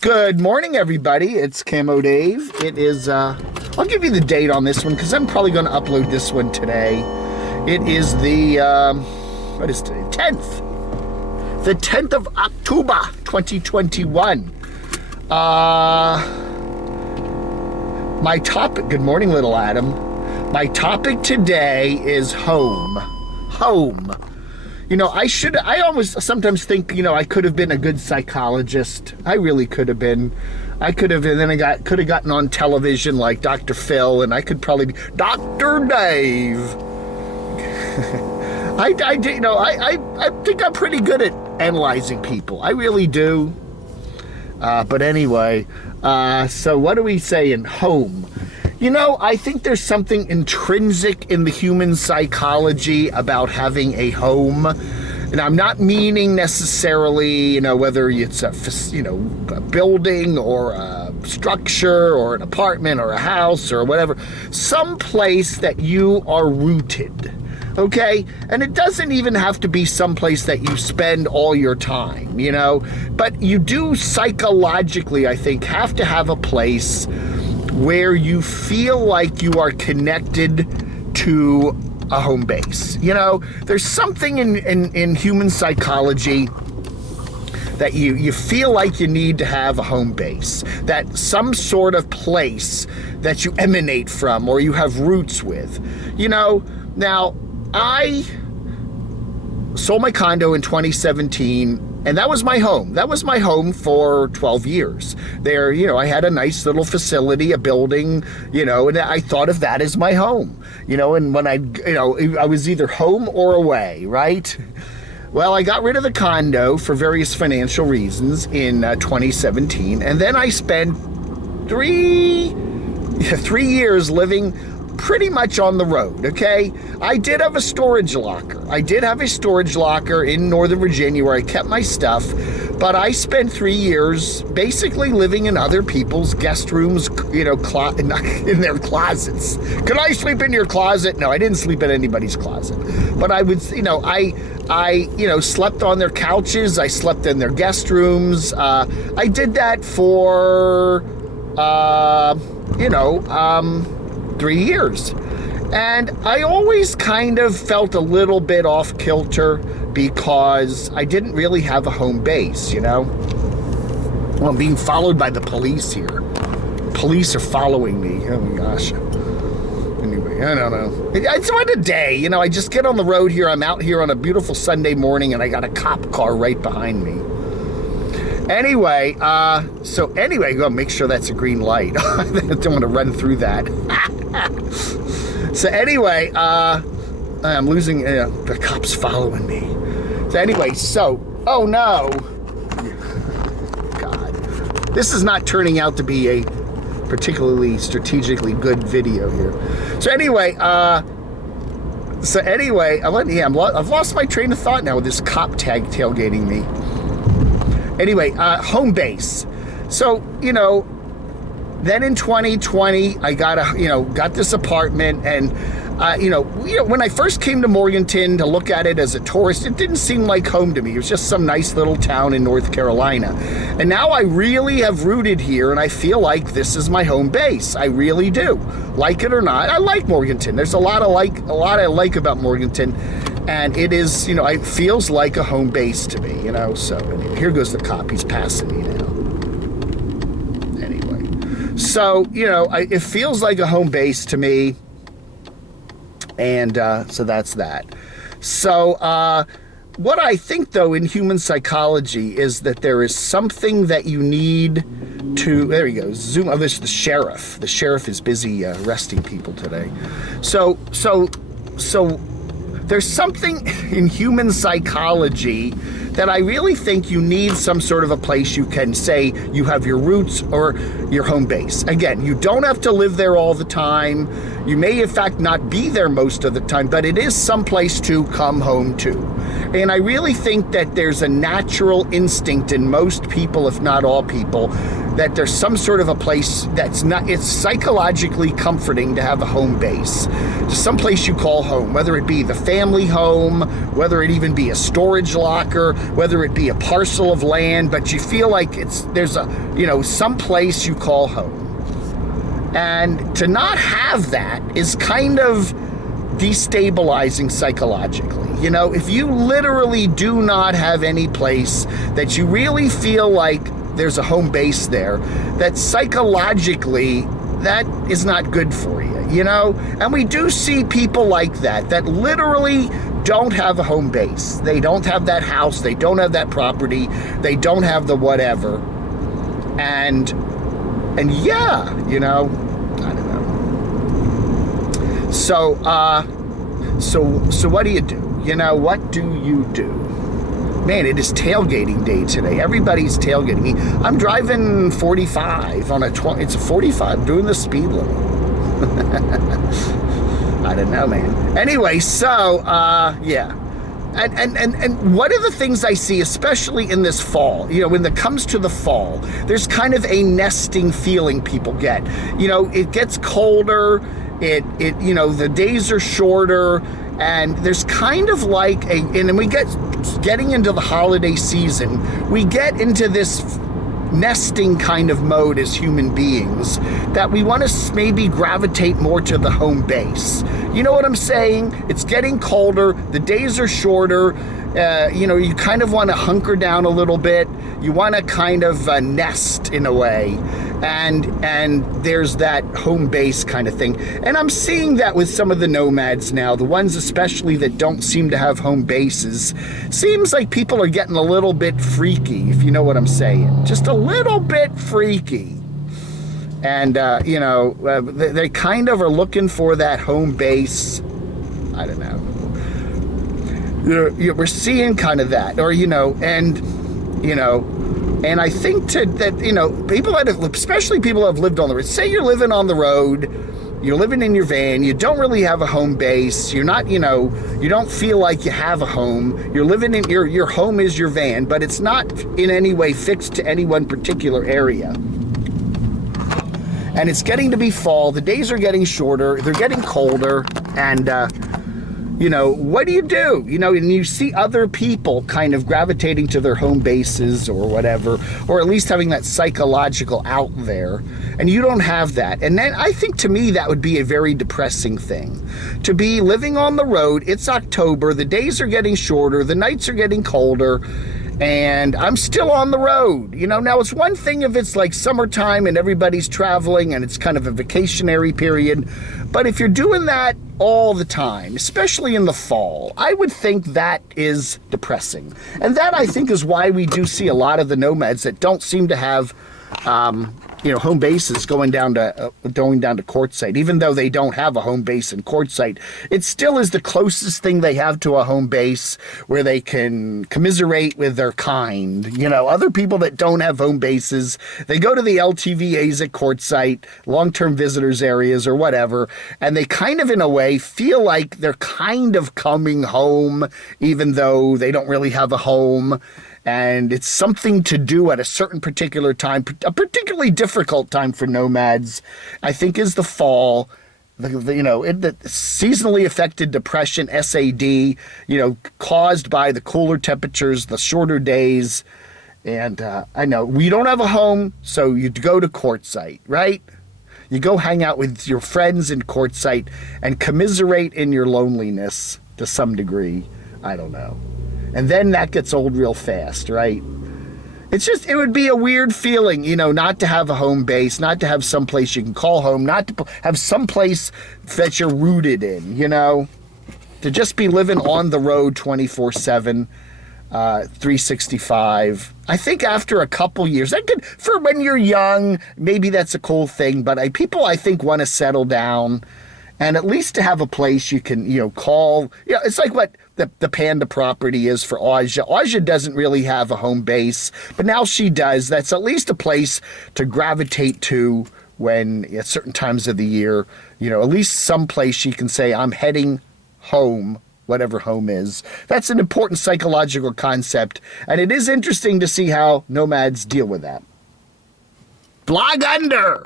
Good morning, everybody. It's Camo Dave. It is, I'll give you the date on this one because I'm probably going to upload this one today. It is the, what is today? 10th. The 10th of October, 2021. My topic, good morning, little Adam. My topic today is home. Home. You know, I almost sometimes think, you know, I could have been a good psychologist. I really could have been. I could have, and then could have gotten on television like Dr. Phil, and I could probably be Dr. Dave. I think I'm pretty good at analyzing people. I really do. But anyway, so what do we say in home? You know, I think there's something intrinsic in the human psychology about having a home. And I'm not meaning necessarily, you know, whether it's a building or a structure or an apartment or a house or whatever, some place that you are rooted. Okay? And it doesn't even have to be someplace that you spend all your time, you know? But you do psychologically, I think, have to have a place where you feel like you are connected to a home base. You know, there's something in human psychology that you feel like you need to have a home base, that some sort of place that you emanate from or you have roots with. You know, now I sold my condo in 2017. And that was my home. That was my home for 12 years. There, you know, I had a nice little facility, a building, you know, and I thought of that as my home, you know, and when I was either home or away, right? Well, I got rid of the condo for various financial reasons in 2017. And then I spent three years living pretty much on the road, okay? I did have a storage locker. I did have a storage locker in Northern Virginia where I kept my stuff, but I spent 3 years basically living in other people's guest rooms, you know, in their closets. Could I sleep in your closet? No, I didn't sleep in anybody's closet. But I would, you know, I slept on their couches. I slept in their guest rooms. I did that for, 3 years. And I always kind of felt a little bit off kilter because I didn't really have a home base, you know? Well, I'm being followed by the police here. Police are following me. Oh my gosh. Anyway, I don't know. It's what a day, you know, I just get on the road here. I'm out here on a beautiful Sunday morning and I got a cop car right behind me. Anyway, go make sure that's a green light. I don't want to run through that. So anyway, I'm losing, the cop's following me. So anyway, oh no. God, this is not turning out to be a particularly strategically good video here. So anyway, I've lost my train of thought now with this cop tailgating me. Anyway, home base. So, you know, then in 2020, I got this apartment, and when I first came to Morganton to look at it as a tourist, it didn't seem like home to me. It was just some nice little town in North Carolina. And now I really have rooted here, and I feel like this is my home base. I really do. Like it or not, I like Morganton. There's a lot I like about Morganton. And it is, you know, it feels like a home base to me, you know. So anyway, here goes the cop. He's passing me now. Anyway, so, you know, it feels like a home base to me. And so that's that. So what I think, though, in human psychology is that there is something that you need to, there he goes, zoom. Oh, this is the sheriff. The sheriff is busy arresting people today. So there's something in human psychology that I really think you need some sort of a place you can say you have your roots or your home base. Again, you don't have to live there all the time. You may, in fact, not be there most of the time, but it is some place to come home to. And I really think that there's a natural instinct in most people, if not all people, that there's some sort of a place that's not, it's psychologically comforting to have a home base. Some place you call home, whether it be the family home, whether it even be a storage locker, whether it be a parcel of land, but you feel like there's some place you call home. And to not have that is kind of destabilizing psychologically. If you literally do not have any place that you really feel like there's a home base there, that psychologically, that is not good for you, And we do see people like that literally don't have a home base. They don't have that house. They don't have that property. They don't have the whatever. And yeah, I don't know. So what do you do? What do you do? Man, it is tailgating day today. Everybody's tailgating me. I'm driving 45 on it's a 45, doing the speed limit. I don't know, man. Anyway, so, yeah. And one of the things I see, especially in this fall, when it comes to the fall, there's kind of a nesting feeling people get. It gets colder, the days are shorter, and there's kind of like and then getting into the holiday season, we get into this nesting kind of mode as human beings, that we want to maybe gravitate more to the home base. You know what I'm saying? It's getting colder, the days are shorter, you kind of want to hunker down a little bit, you want to kind of nest in a way, and there's that home base kind of thing. And I'm seeing that with some of the nomads now, the ones especially that don't seem to have home bases. Seems like people are getting a little bit freaky, if you know what I'm saying. Just a little bit freaky. And, they kind of are looking for that home base. I don't know. We're seeing kind of that, or, and I think people that have, especially people that have lived on the road, say you're living on the road, you're living in your van, you don't really have a home base, you're not, you don't feel like you have a home, you're living in, your home is your van, but it's not in any way fixed to any one particular area. And it's getting to be fall, the days are getting shorter, they're getting colder, and, what do? And you see other people kind of gravitating to their home bases or whatever, or at least having that psychological out there, and you don't have that. And then I think, to me, that would be a very depressing thing. To be living on the road, it's October, the days are getting shorter, the nights are getting colder, and I'm still on the road. Now it's one thing if it's like summertime and everybody's traveling and it's kind of a vacationary period, but if you're doing that all the time, especially in the fall, I would think that is depressing. And that, I think, is why we do see a lot of the nomads that don't seem to have home bases going down to Quartzsite. Even though they don't have a home base in Quartzsite, it still is the closest thing they have to a home base where they can commiserate with their kind. Other people that don't have home bases, they go to the LTVAs at Quartzsite, long-term visitors areas or whatever, and they kind of, in a way, feel like they're kind of coming home, even though they don't really have a home. And it's something to do at a certain particular time, a particularly difficult time for nomads, I think, is the fall. The seasonally affected depression, SAD, caused by the cooler temperatures, the shorter days. And I know we don't have a home, so you go to Quartzsite, right? You go hang out with your friends in Quartzsite and commiserate in your loneliness to some degree. I don't know. And then that gets old real fast, right? It would be a weird feeling, not to have a home base, not to have some place you can call home, not to have some place that you're rooted in, to just be living on the road 24/7, 365. I think after a couple years, for when you're young, maybe that's a cool thing, but people, I think, want to settle down. And at least to have a place you can, call. It's like what the Panda property is for Aja. Aja doesn't really have a home base, but now she does. That's at least a place to gravitate to when, at certain times of the year, at least some place she can say, I'm heading home, whatever home is. That's an important psychological concept. And it is interesting to see how nomads deal with that. Blog under.